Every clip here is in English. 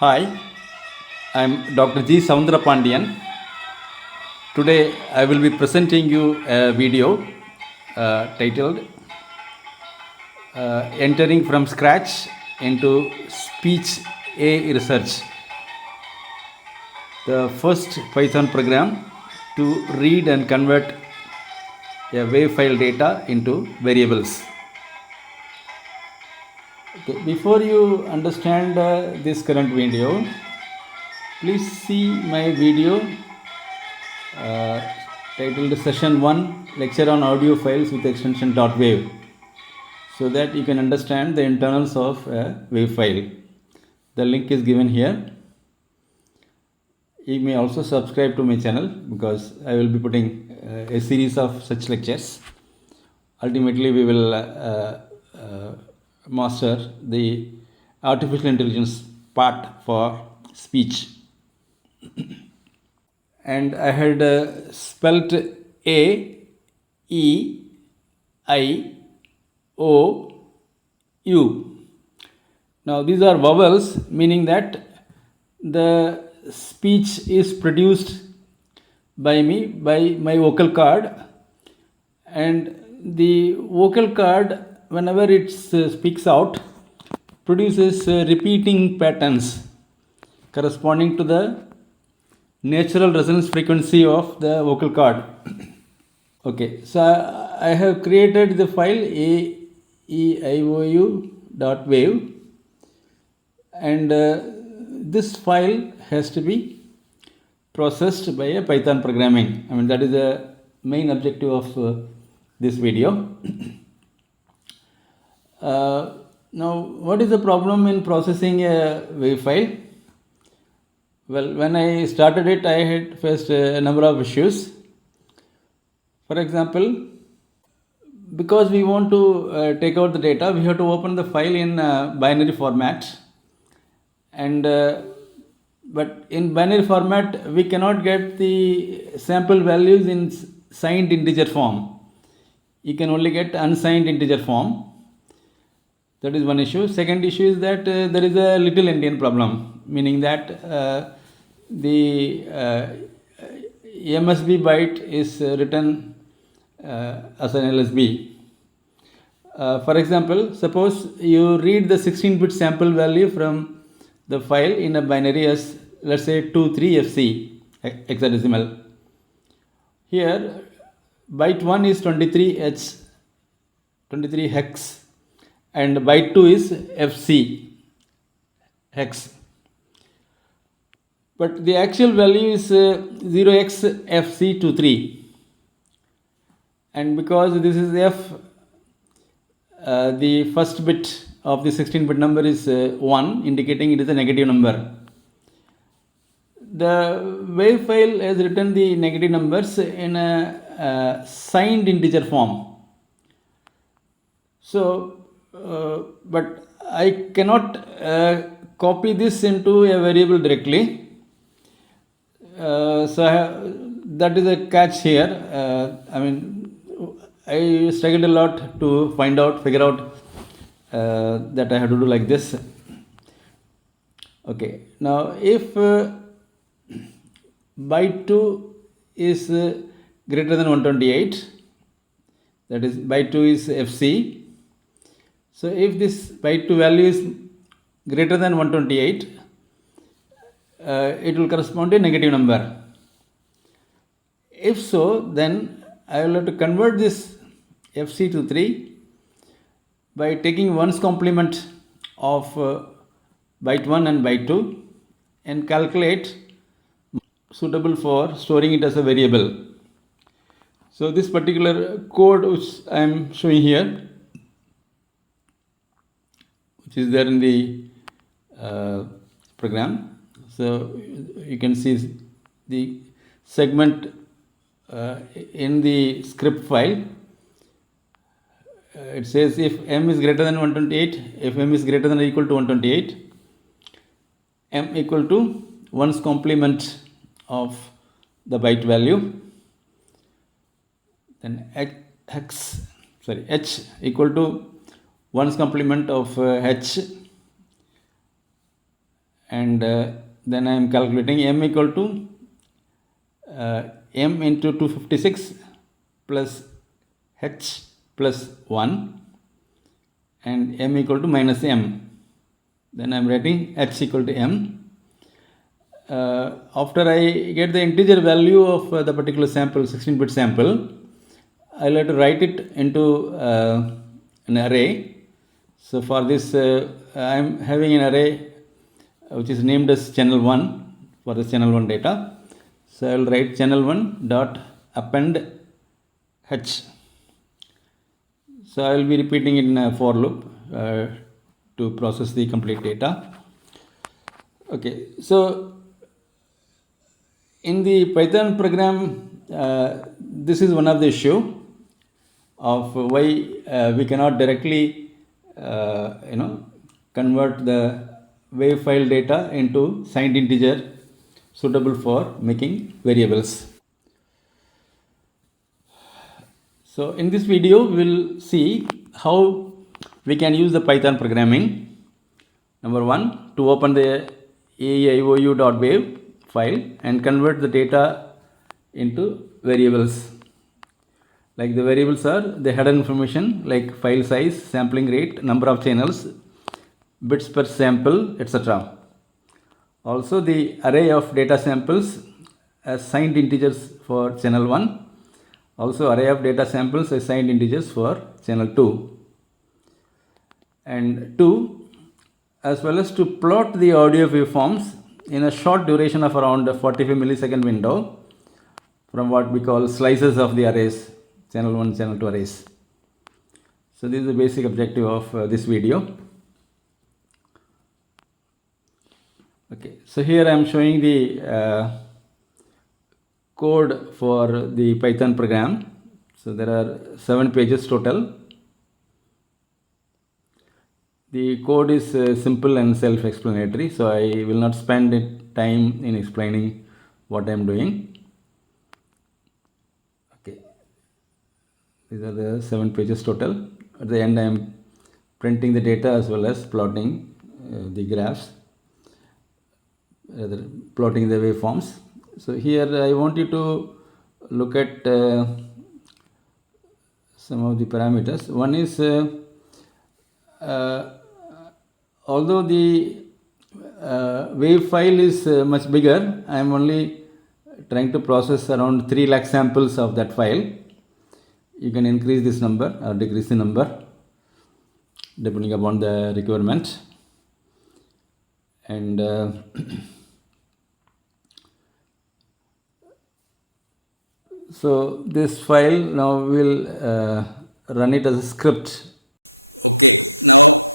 Hi, I'm Dr. G. Soundra Pandian. Today I will be presenting you a video titled Entering from Scratch into Speech A Research. The first Python program to read and convert a wave file data into variables. Okay, before you understand this current video, please see my video titled Session 1 Lecture on Audio Files with Extension .wave, so that you can understand the internals of a wave file. The link is given here. You may also subscribe to my channel because I will be putting a series of such lectures. Ultimately, we will master the artificial intelligence part for speech. And I had spelt A, E, I, O, U. Now these are vowels, meaning that the speech is produced by me, by my vocal cord, and the vocal cord, whenever it speaks out, produces repeating patterns corresponding to the natural resonance frequency of the vocal cord. Okay, so I have created the file aeiou.wave, and this file has to be processed by a Python programming. I mean, that is the main objective of this video. Now, what is the problem in processing a wave file? Well, when I started it, I had faced a number of issues. For example, because we want to take out the data, we have to open the file in binary format. And but in binary format, we cannot get the sample values in signed integer form. You can only get unsigned integer form. That is one issue. Second issue is that there is a little endian problem, meaning that the MSB byte is written as an LSB. For example, suppose you read the 16-bit sample value from the file in a binary as, let's say, 23FC hexadecimal. Here, byte 1 is 23 hex, and byte 2 is FC hex. But the actual value is 0xFC23, and because this is F, the first bit of the 16-bit number is 1, indicating it is a negative number. The wave file has written the negative numbers in a signed integer form. So, but I cannot copy this into a variable directly. That is a catch here. I struggled a lot to figure out that I have to do like this. Okay, now if byte 2 is greater than 128, that is byte 2 is FC. So if this byte 2 value is greater than 128, it will correspond to a negative number. If so, then I will have to convert this FC to 3 by taking 1's complement of byte 1 and byte 2 and calculate suitable for storing it as a variable. So this particular code which I am showing here, which is there in the program. So you can see the segment in the script file. It says if m is greater than 128, if m is greater than or equal to 128, m equal to 1's complement of the byte value, then h equal to 1's complement of h, and then I am calculating m equal to m into 256 plus h plus 1 and m equal to minus m. Then I am writing h equal to m. After I get the integer value of the particular sample, 16-bit sample, I'll have to write it into an array. So for this, I'm having an array which is named as channel 1 for the channel 1 data. So I will write channel 1 dot append h. So I will be repeating it in a for loop to process the complete data. Okay, so in the Python program, this is one of the issue of why we cannot directly convert the wave file data into signed integer suitable for making variables. So in this video we will see how we can use the Python programming. Number one, to open the aiou.wave file and convert the data into variables. Like the variables are the header information like file size, sampling rate, number of channels, bits per sample, etc. Also the array of data samples as signed integers for channel 1. Also array of data samples as signed integers for channel 2. And 2, as well as to plot the audio waveforms in a short duration of around a 45 millisecond window from what we call slices of the arrays, channel 1, channel 2 arrays. So this is the basic objective of this video. Okay, so here I am showing the code for the Python program. So there are 7 pages total. The code is simple and self-explanatory, so I will not spend time in explaining what I am doing. Okay, these are the 7 pages total. At the end I am printing the data as well as plotting the graphs, plotting the waveforms. So here I want you to look at some of the parameters. One is although the wave file is much bigger, I am only trying to process around 3 lakh samples of that file. You can increase this number or decrease the number depending upon the requirement. And so this file now will run it as a script. Okay, now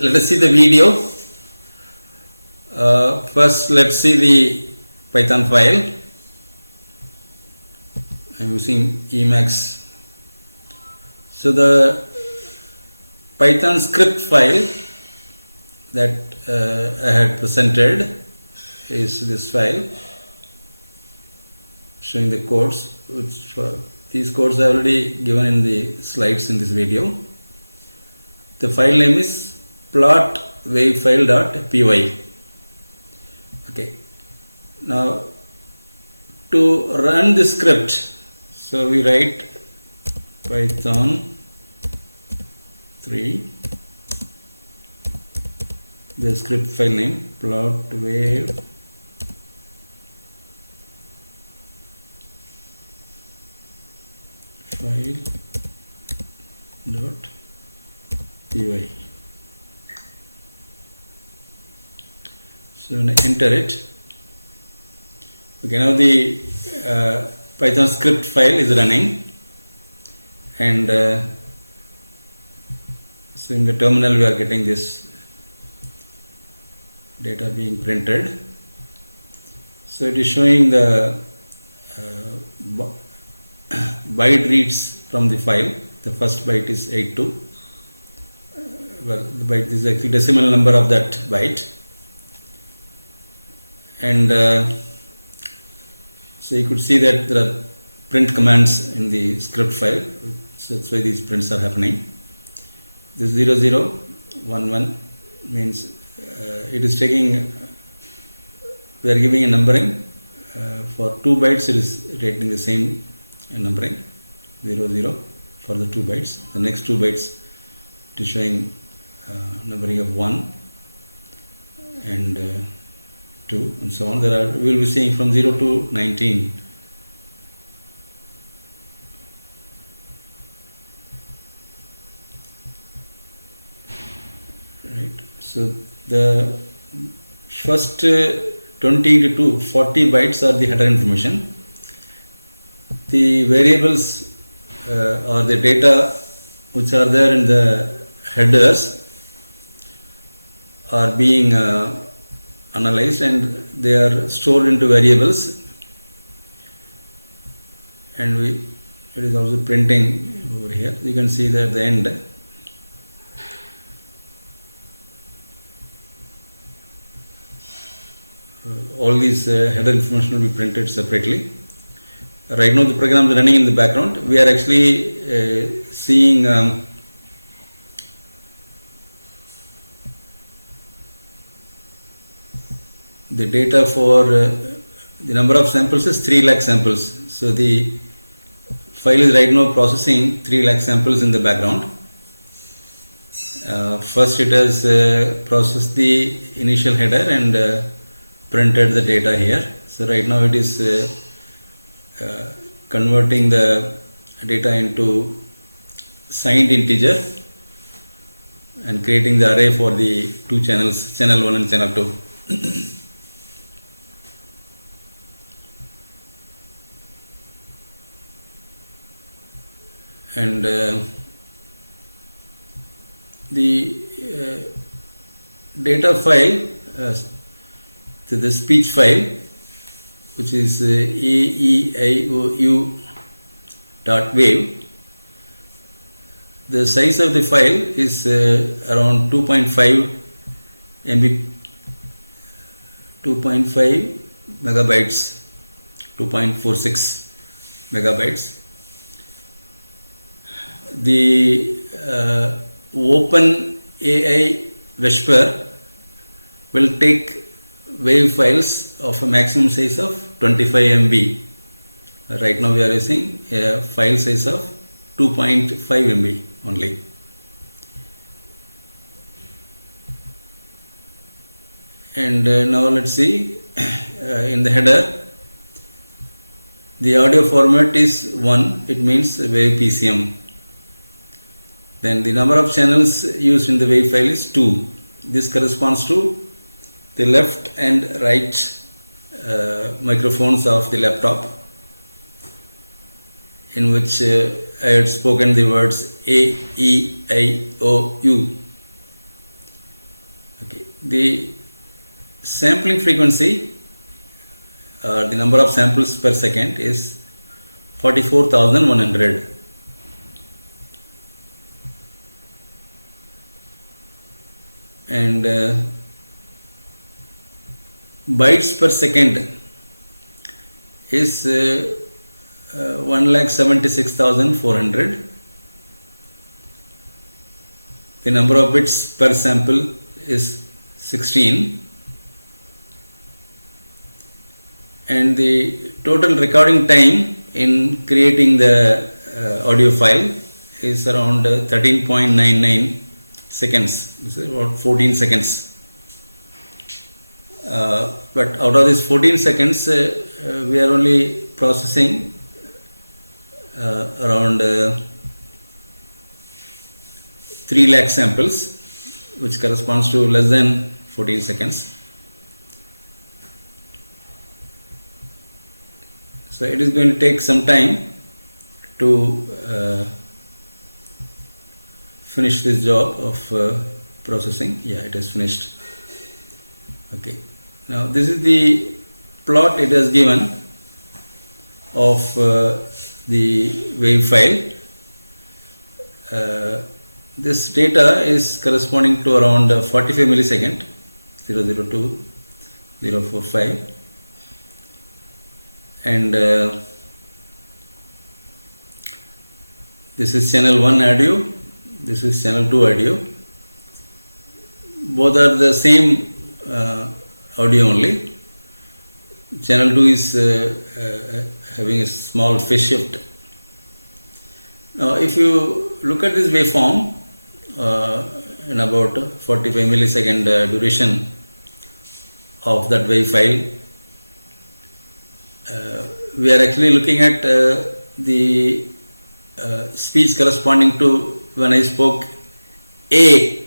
let us see the video. First let's see the Python file. I am using Emacs. So the Python script file that I had presented is this file showing the codes, which these codes are already given in the slides in this video. The file name is plot_wavefile.py. Okay, now to run the script, so we write Python 3, the script file name plot_wave file.py. So when I enter it, okay, now the Python script file is running, and so in the terminal we are getting this data being printed. So it is showing the byte reads from the file. The first byte is 82. Well, the byte is actually decimal number of that byte, and so you could see that there are print commands in the script file, so that's why these prints are happening. This 0011 means it is taking we are giving a numbering. For 2 bytes it is taking the same numbering 0 0 for the 2 bytes. The next 2 bytes it is showing numbering of 1 and 2 and so on. We will be seeing from 0 to 19. Right. So the first 20 to 40 bytes are the header information. The variables or the data which are there in the headers are being analyzed and they are stored into variables, and it is also printing over here. You can see that at the end all these header information will be printed separately. Right now the program is running in the background. We are actually seeing the data for the number of samples is 3 lakh samples. So the file is right now processing 3 lakh samples in the background. First it has processed the initial header and printed the data here. So right now it is converting the data into signed integer and creating the array for the 2 channels, channel 1 and channel 2. And the data file, the speech file, which is aeiou.wave, the size of the file is around 2.5 MB, 2.5 megabytes, 2.46 megabytes. The Open AI Whisper will take wave files of a maximum size of 25 MB. Right now we are using a file size of 2.5 MB only. And now let's see, in the header the audio format is 1, it means wave PCM. Then the number of channels used in the wave file is 2. This corresponds to the left and right microphones of the laptop, in which I had spoken the words A, E, I, O, U. Okay. The sampling frequency, the number of samples per second, is 44,100. And bytes per second is 1,76,400. The number of bits per sample is 16, and the total recording time in creating the audio file is around 13.99 seconds. This is about 14 seconds. But out of these 14 seconds, we are only processing around 3 lakh samples, which corresponds to less than 14 seconds. So it is going to take some time to finish this job of processing. Yeah, it is finished. Okay. Now this is the plot it has given of the wave file. This data is corresponding to around 45 millisecond, 002, 045, and this is channel 1 audio, this is channel 2 audio. Both are the same audio only. channel 2 is having a small phase shift. Now if you look at this waveform in about 45 millisecond duration of that wave file, we are actually looking at the speech corresponding to when I spoke A.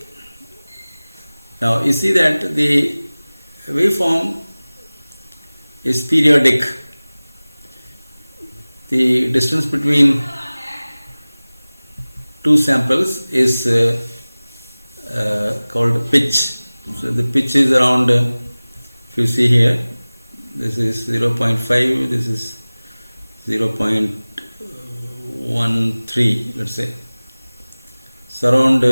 Now you see that the waveform is periodic. The distance between two samples is called pitch. So the pitch is around, if you see here, this is 0.5, this is 0.13, let's say. So around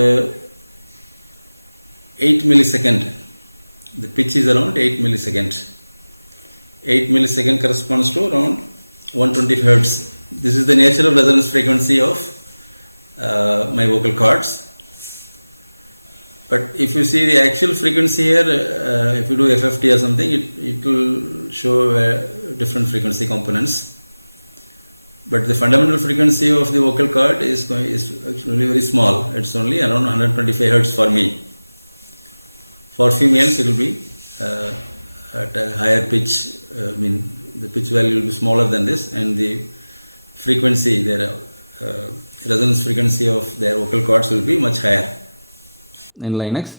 8 millisecond. The pitch is around 8 milliseconds. 8 millisecond corresponds to around 120 hertz. This is the natural resonance frequency of my vocal cords. But if you see the actual frequency here, if you do FFT or something, it will show different frequency components. But the fundamental frequency of the vocal cord is actually very small. It's only around 125 hertz for me. For females, it will be at a higher pitch. I mean, the pitch value will be smaller than this, and the frequency, their resonance frequency of their vocal cords will be much higher in Linux.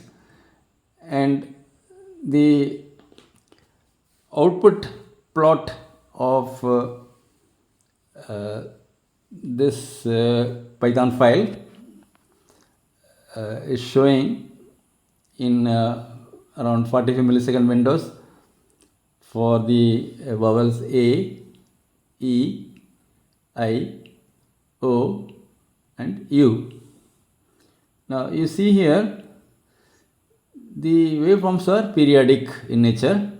And the output plot of this Python file is showing in around 45 millisecond windows for the vowels A, E, I, O and U. Now you see here the waveforms are periodic in nature,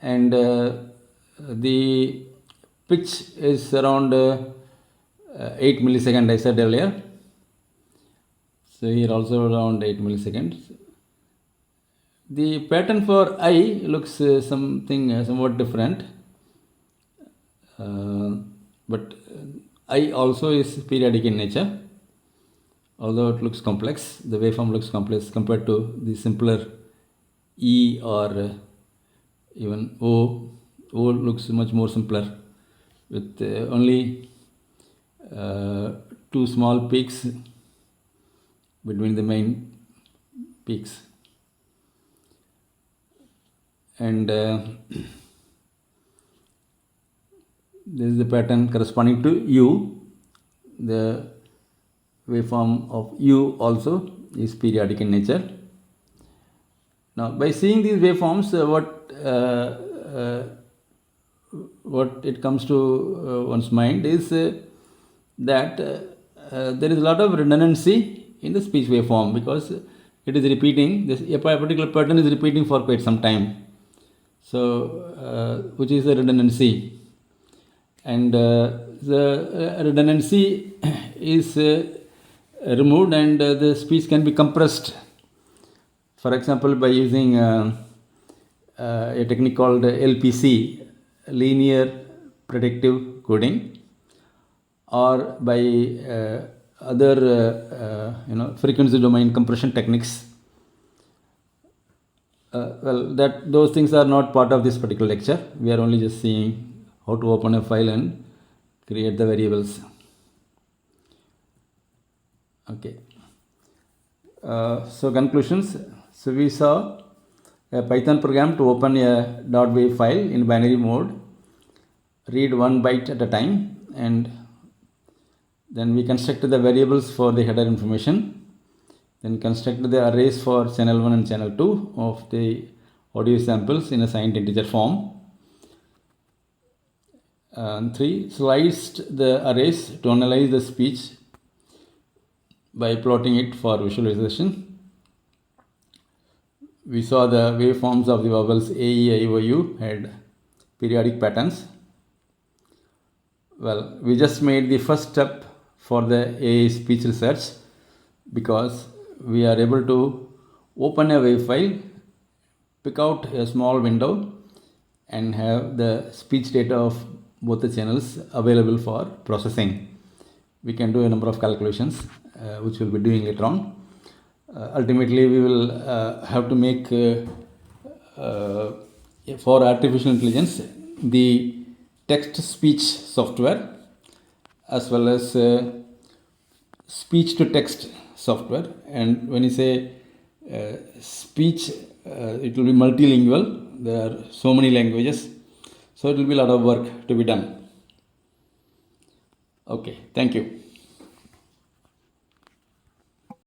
and the pitch is around 8 millisecond, I said earlier. So here also around 8 milliseconds. The pattern for I looks somewhat different, but I also is periodic in nature. Although it looks complex, the waveform looks complex compared to the simpler E or even O. O looks much more simpler with only two small peaks between the main peaks. And this is the pattern corresponding to U. The waveform of U also is periodic in nature. Now by seeing these waveforms, what it comes to one's mind is that there is a lot of redundancy in the speech waveform, because it is repeating, a particular pattern is repeating for quite some time. So which is a redundancy, and the redundancy is removed, and the speech can be compressed, for example by using a technique called LPC, linear predictive coding, or by other frequency domain compression techniques. Those things are not part of this particular lecture. We are only just seeing how to open a file and create the variables. Okay. So conclusions. So we saw a Python program to open a .wav file in binary mode, read 1 byte at a time, and then we constructed the variables for the header information. Then constructed the arrays for channel 1 and channel 2 of the audio samples in a signed integer form. 3. Sliced the arrays to analyze the speech by plotting it for visualization. We saw the waveforms of the vowels A, E, I, O, U had periodic patterns. Well, we just made the first step for the AI speech research, because we are able to open a wave file, pick out a small window, and have the speech data of both the channels available for processing. We can do a number of calculations which we'll be doing later on. Ultimately, we will have to make for artificial intelligence the text-speech software as well as speech-to-text software. And when you say speech, it will be multilingual. There are so many languages, so it will be a lot of work to be done. Okay, thank you.